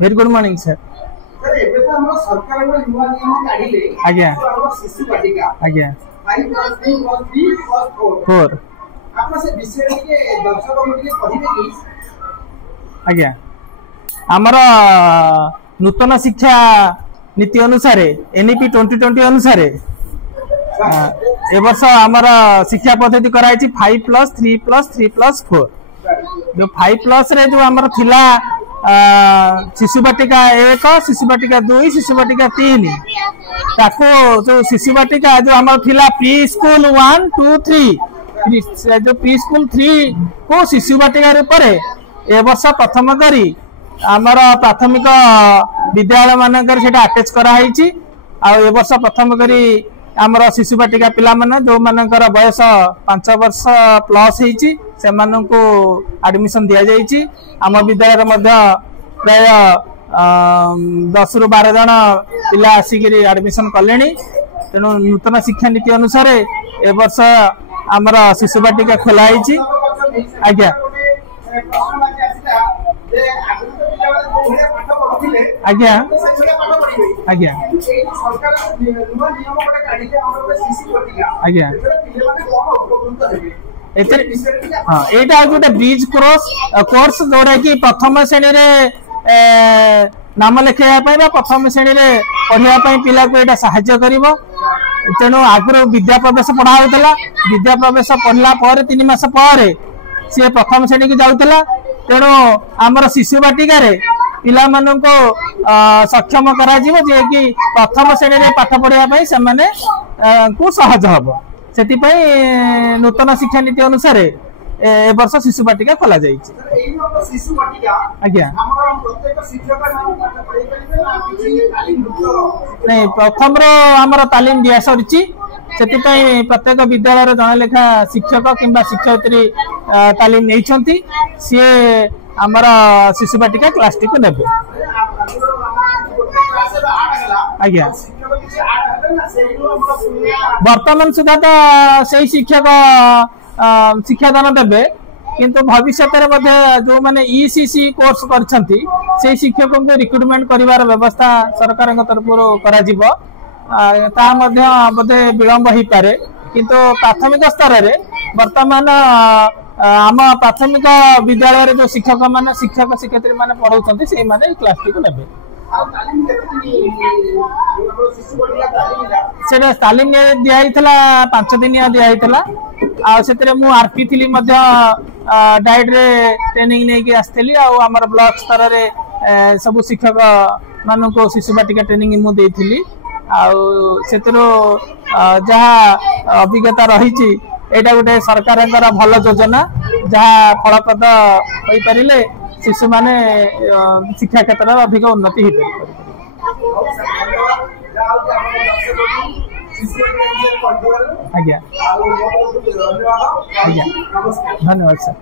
Very good morning sir. आज्ञा आज्ञा 4 आज्ञा आमर नूतन शिक्षा नीति अनुसार एनईपी 2020 अनुसार ए वर्ष आमर शिक्षा पद्धति कराई 5+3+3+4 जो 5+ रे जो आमर थिला शिशु बाटिका 1 शिशु बाटिका 2 शिशु बाटिका 3 ताको जो शिशु बाटिका जो आमर थिला प्री स्कूल 1 2 3 जो प्री स्कूल 3 को शिशु बाटिका रूप ए वर्ष प्रथम करी आमर प्राथमिक विद्यालय मानकर सेटा अटैच करा हैछि आ ए वर्ष प्रथम करी आमर शिशु बाटिका पिला माने जो मानकर बयस 5 वर्ष प्लस हैछि से माननको एडमिशन दिया जाइछि। आम विद्यालय मध्य प्राय 10 रु 12 जन पिला आसिकरी एडमिशन कलेनी तेणु नूतन शिक्षा नीति अनुसार ए वर्ष आमर शिशु बाटिका खोला हैछि। आज्ञा आज्ञा आज्ञा आज्ञा हाँ यहाँ गोटे ब्रिज कोर्स जोटा कि प्रथम श्रेणी रे नाम लिखाई प्रथम श्रेणी रे पढ़ाई पिला को यहाँ साहाय्य करिवो। तेणु आगुरी विद्या प्रवेश पढ़ा होता विद्या प्रवेश पढ़ला 3 मास पर सी प्रथम श्रेणी की जाऊला तेणु आमर शिशु बाटिका पिला माननको सक्षम करा जीवो जे कि प्रथम श्रेणी रे पाठ पढ़ाई से माने को सहज हबो सेति पई नूतन शिक्षा नीति अनुसार ए वर्ष शिशु बाटिका खोला जाइछि। आज्ञा नहीं प्रथम रो आमर तालीम दिया सरिछि सेति पई प्रत्येक विद्यालय रे जण लेखा शिक्षक किंबा शिक्षयित्री तालीम नेइछंती सी आमर शिशु बाटिका क्लास टी को नेबे। आज्ञा वर्तमान सुधा तो सही शिक्षक शिक्षादान देवे किंतु भविष्य जो माने ईसीसी कोर्स करछंती से शिक्षकों को रिक्रुटमेंट करिवार व्यवस्था सरकार तरफ करा जिवो ता मध्य बोधे विलंब ही पारे किंतु प्राथमिक स्तर रे वर्तमान आम प्राथमिक विद्यालय रे जो शिक्षक माने शिक्षक शिक्षयित्री माने पढ़ाउछंती से माने क्लास टी को नेबे। सेटा तालीम दिया 5 दिनिया दिया मु आरपी थी डाइट रे ट्रेनिंग नहीं कि आसली आमर ब्लॉक स्तर रे सब शिक्षक मानक शिशु बाटिका ट्रेनिंग मु देइथिली जहाँ अभिज्ञता रही एटा गोटे सरकार भल योजना जहाँ फलप्रद हो पारे शिशु माने शिक्षा क्षेत्र में अधिक उन्नति हो पारे। आज्ञा आज्ञा धन्यवाद सर।